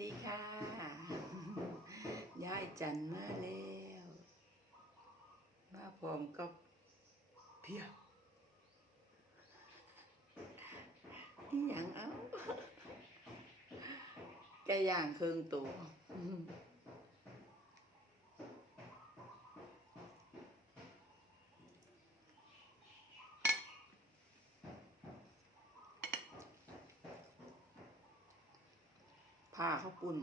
ดีค่ะยายจันมาแล้วมาพร้อมกับเพียบอีหยังเอาไก่ย่างเครื่องตัว ผ้าข้าวปุ้น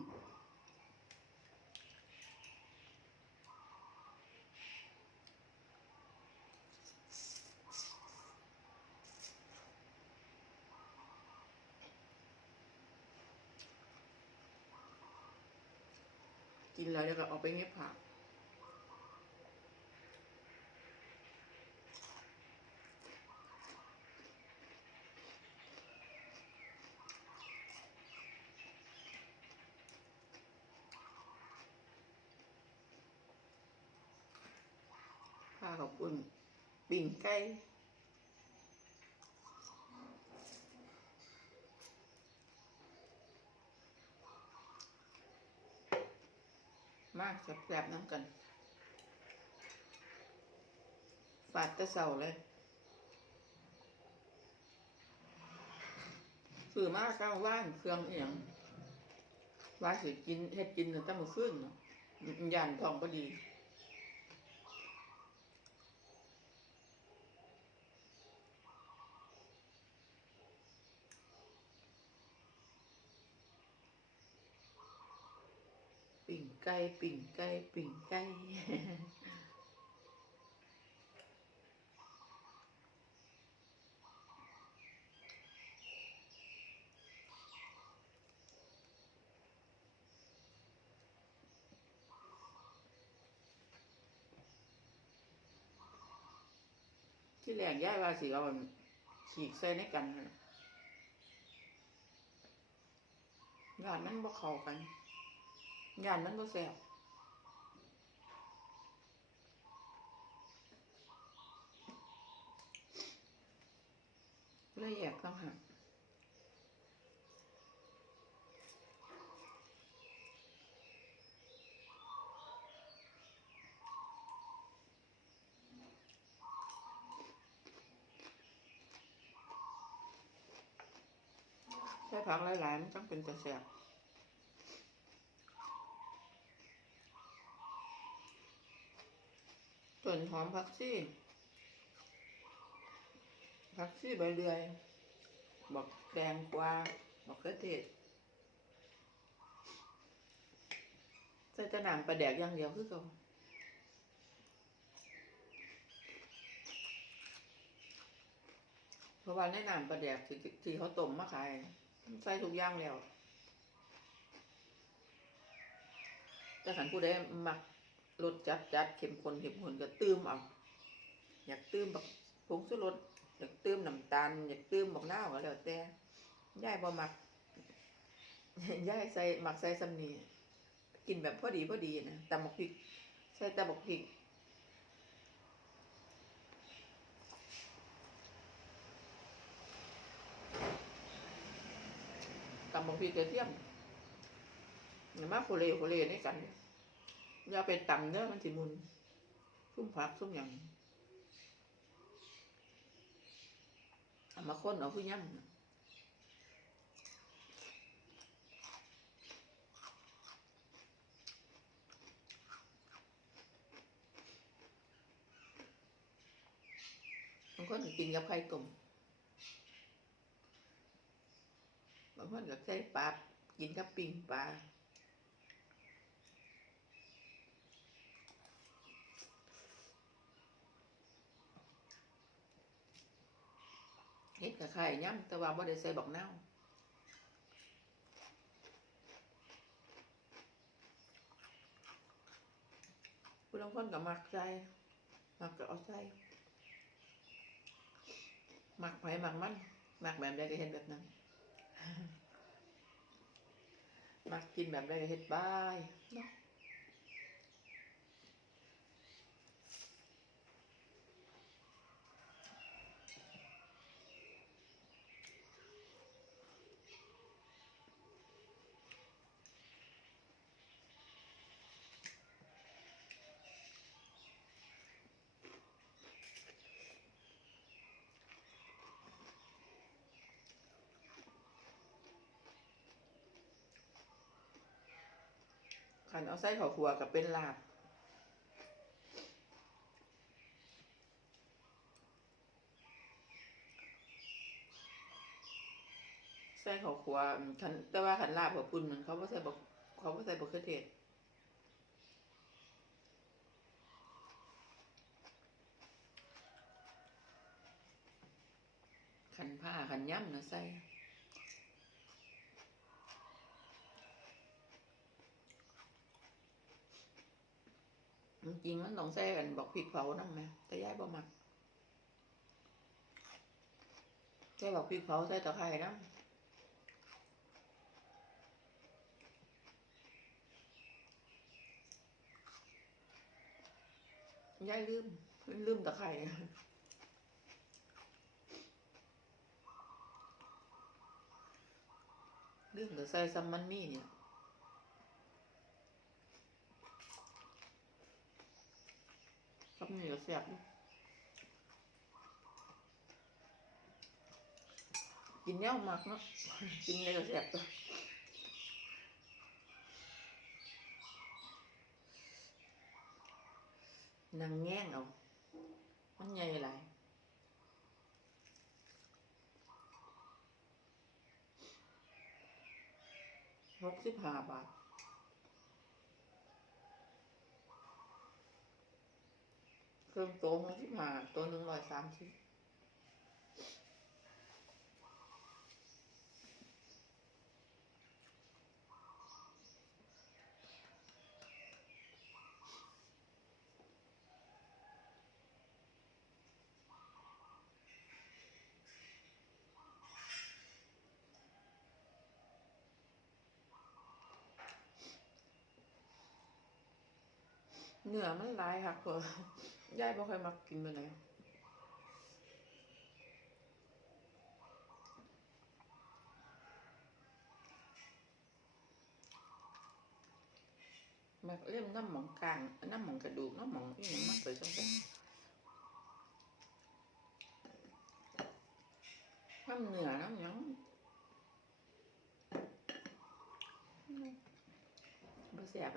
กินแล้วเดี๋ยวก็เอาไปเงียบผัก ข้าวกับปุ่นปิ่งไก่มากแซ่บๆน้ำกันฝาดตะเสาเลยสื่อมากก้าวว่านเครื่องเอียงว่าสิกินเฮ็ดกินตั้งมือขึ้นเนาะยันทองก็ดี ปิ่ง ไก่ปิ่งไก่ปิ่งไก่ที่แรกย้ายว่าสิเอาฉีกใส่ในกันนั่นน่ะงานมันบ่เข้ากัน งานมันก็แซ่บเลยแยกต่างหากใช้ผักหลายๆมันจังเป็นแต่แซ่บ ส่วนหอมผักชีผักชีใบเดือยบอกแดงกวาบอกกระเทศใส่ตะหนังปลาแดกอย่างเดียวคือเก่าเพราะว่าในน้ำปลาแดกที่ที่เขาต้มมาขายใส่ทุกอย่างแล้วแต่ขันผู้ใดมัก รสจัดจัดเข้มข้นเข้มข้นก็ตื้มเอาอยากตื้มบักผงชูรสอยากตื้มน้ำตาลอยากตื้มบักนาก็แล้วแต่ย่ายบ่มักย่ายใส่หมักใส่สำนีกินแบบพอดีพอดีนะตำบักพริก ใส่ตำบักพริกตำบักพริกกระเทียมมาโคเลโคเลนี่กัน อย่าไปต่ำเด้อมันสิมุนซุ่มผักซุ่มหยังเอามาค้นเอาผู้ย่ำบางคนกินกับไข่ต้มบางคนก็ใส่ปลากินกับปิ้งปลา เฮ็ดกับไข่ย่ำแต่ว่าบ่ได้ใส่บักนาวผู้ลางคนก็มักใส่มักก็เอาใส่มักไผมักมันมักแบบใดก็เฮ็ดแบบนั้นมักกินแบบใดก็เฮ็ดบายเนาะ ขันเอาไส้ข้าวขัวกับเป็นลาบใส่ข้าวขัวอืมคันแต่ว่าขันลาบกับปุ่นมันเขาบ่ใส่บอกเขาบ่ใส่บะเขือเทศขันผ้าขันย่ำนะใส่ จริงมันต้องใส่กันบอกพริกเผานั่นไหมแต่ย้ายบ่มักใส่บอกพริกเผาใส่ตะไคร้น้ำยายลืมลืมตะไคร่ลืมแต่ใส่ซัมมันนี่เนี่ยซัม นี่ก็แซ่บกินแนวมักเนาะกินอะไรก็แซ่บตัวนางแง่งเอา มันใหญ่หลายหกสิบห้าบาท เครื่องโตหกสิบห้าตัวหนึ่งร้อยสามสิบเหนือมันหลายค่ะเพื่อ ยายบ่ค่อยมักกินไปไหนใดมักเล่มน้ำหมองกลางน้ำหมองกระดูกน้ำหมองอีหยังมักไปจังซั่น้ำเหนือน้ำหยังบ่แซ่บ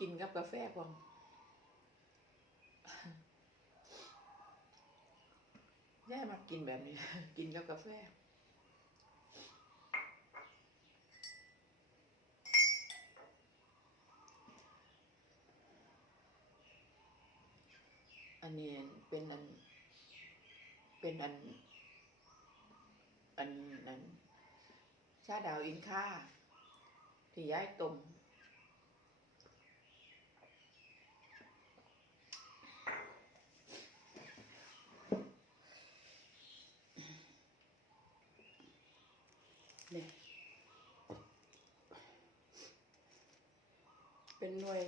กินกับกาแฟพร้อมย่ามากินแบบนี้ กินกับกาแฟอันนี้เป็นอัน เป็นอัน อันอันชาดาวอินค่าที่ย้ายต้ม เนี่ย เป็นหน่วย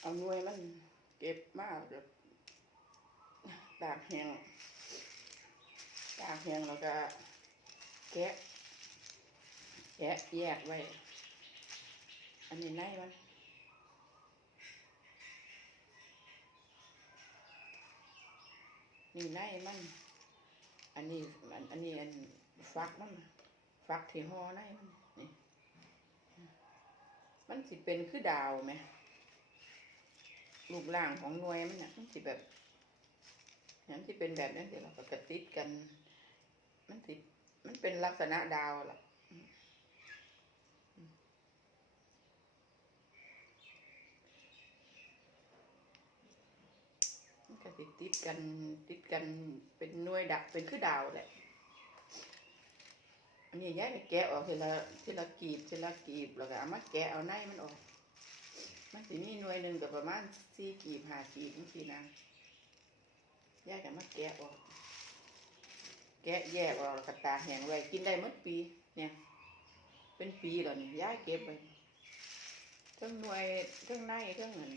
เอาหน่วยมันเก็บมากแบบตากแห้งตากแห้งแล้วก็แกะ แกะแยกไว้ อันนี้ในมันนี่ในมัน อันนี้อันอันนี้อันฟักมัน ฟักที่ห่อในมัน มันสิเป็นคือดาวไหมรูปร่างของหน่วยมันน่ะมันสิแบบนั้นที่เป็นแบบนั้นเดี๋ยวเราก็กระติดกัน มันสิมันเป็นลักษณะดาวล่ะมันก็สิติดกันติดกันเป็นหน่วยดักเป็นคือดาวแหละ อันนี้ย้ายไปแกะออกทีละทีละกีบทีละกีบแล้วก็เอามาแกะเอาในมันออก มันสิมีหน่วยหนึ่งกับประมาณสี่กีบห้ากีบนี่สินะย้ายกับมาแกะออก แกะแยกออกแล้วก็ตาแห้งไว้กินได้หมดปี เนี่ย เป็นปีแล้วนี่ย้ายเก็บไว้เครื่องหน่วยเครื่องในเครื่องเงิน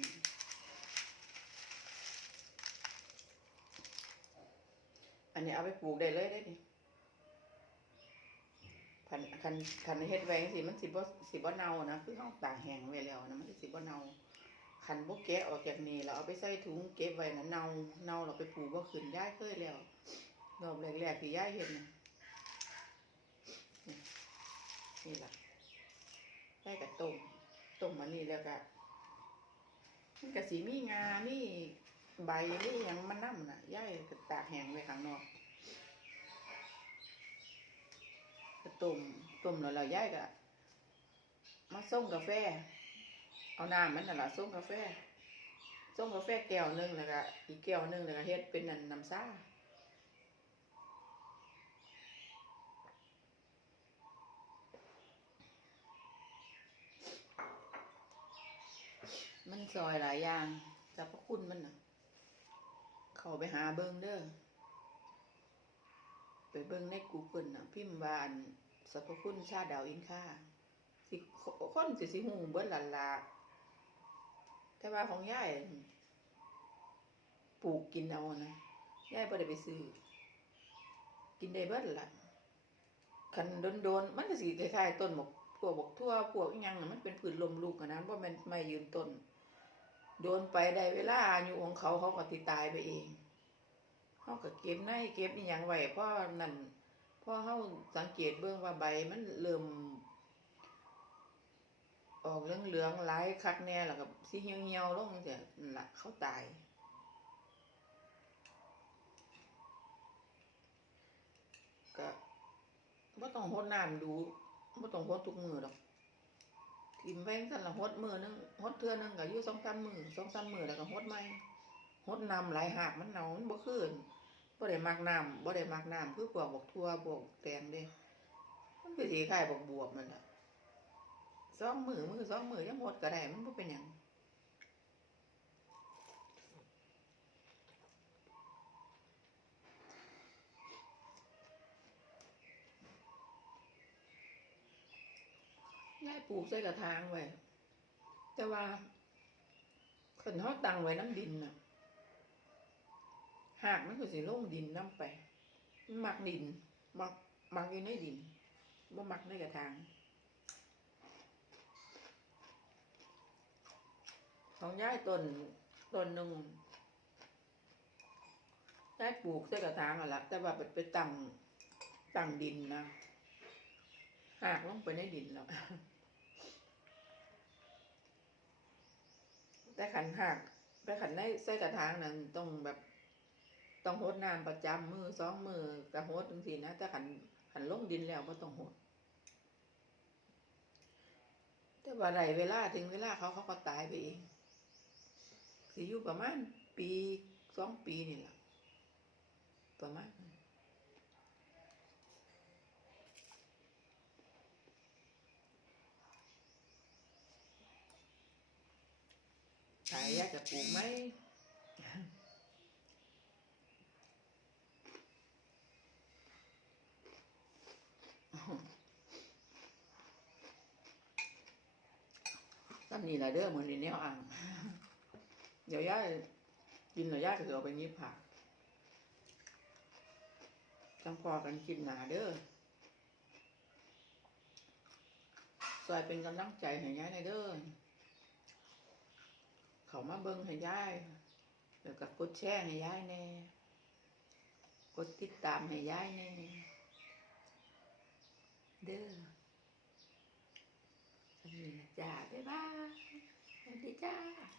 อันนี้เอาไปปลูกได้เลยได้นี่ คันคันคันเฮ็ดไว้สิมันสิบ่สิบ่เน่านะคือเฮาตากแห้งไว้แล้วนะมันสิบ่เน่าคันบ่แกะออกจากนี่แล้วเอาไปใส่ถุงเก็บไว้นะเน่าเน่าเราไปปลูกบ่ขึ้นย้ายเคยแล้วรอบแรกๆที่ย้ายเฮ็ดนะนี่นี่ล่ะได้กับต้มต้มมันนี่แล้วก็มันก็สิมีงามีใบมีหยังมันนำน่ะย้ายก็ตากแห้งไว้ข้างนอก ก็ ต้มต้มแล้วเราย้ายก็มาส่งกาแฟ เอาน้ำมันน่ะละส่งกาแฟส่งกาแฟแก้วหนึงแล้วก็อีกแก้วหนึงแล้วก็เฮ็ดเป็นนั่นน้ำซ่ามันซอยหลายอย่างสรรพคุณมันน่ะเข้าไปหาเบิ่งเด้อไปเบิ่งใน Google น่ะพิมพ์ว่าอัน สรรพคุณชาดาวอินคาสิคนสิสิฮู้เบิดหลันลาแต่ว่าของยายปลูกกินเอานะยายบ่ได้ไปซื้อ กินได้เบิดล่ะคันโดนๆมันก็สิคล้ายๆต้นหมกพวกบกทั่วพวกยังน่ะมันเป็นพืชลมลูกอะนะบ่แม่นไม่ยืนต้น โดนไปได้เวลาอายุของเขาเขาก็สิตายไปเองเขาก็เก็บในเก็บอีหยังไหวเพราะนั่น พราะเขาสังเกตเบิ่งว่าใบมันเริ่ม ออกเหลืองๆหลายคักแน่แล้วก็สิเหี่ยวๆลงจังซี่แล่ะเขาตายก็บ่ต้องรดน้ำดูบ่ต้องรดทุกมื้อดอกทิ่มไว้งซั่นละรดมือนึงรดเทื่อนึงก็อยู่2-3มื้อ2-3มื้อแล้วก็รดใหม่หดน้ำหลายหากมันเน่ามันบ่คืน บ่ได้มักน้ำบ่ได้มักน้ำคือพวกบักทั่วพวกแตงเด้ มันคือสิคล้ายบักบวบมันล่ะสองมือมือสองมือยังหมดก็ได้มันบ่เป็นหยังยายปลูกใส่กระถางไว้ แต่ว่าคันเฮาตั้งไว้น้ำดินน่ะ หากมันก็สิลงดินน้ำไปมันมักดินมักมักอยู่ในดินบ่มักในกระถางของย้ายต้นต้นหนึ่งย้ปลูกใส่กระถางอะละแต่ว่าไปไปตั้งตั้งดินนะหากลงไปในดินแล้วแต่ขันหักแต่ขันในใส่กระถางนั้นต้องแบบ ต้องหดน้ำประจำมือสองมือกระหดจังซี่นะแต่ขันขันลงดินแล้วก็ต้องหดแต่ว่าไรเวลาถึงเวลาเขาเขาก็ตายไปเองสิอยู่ประมาณปีสองปีนี่แหละประมาณตายยากจะปลูกไหม ตอ นนี้ละเด้อเหมือนในแนวอ่างเดี๋ยวย่ากินแล้วย่าก็จะเอาไปยิบผักจังพอกันกินหนาเด้อซอยเป็นกำลังใจให้ย่าในเด้อเขามาเบิ่งให้ย่ายแล้วก็กดแชร์ให้ย่ายแน่กดติดตามให้ย่ายแน่เด้อ สวัสดีจ้าบ๊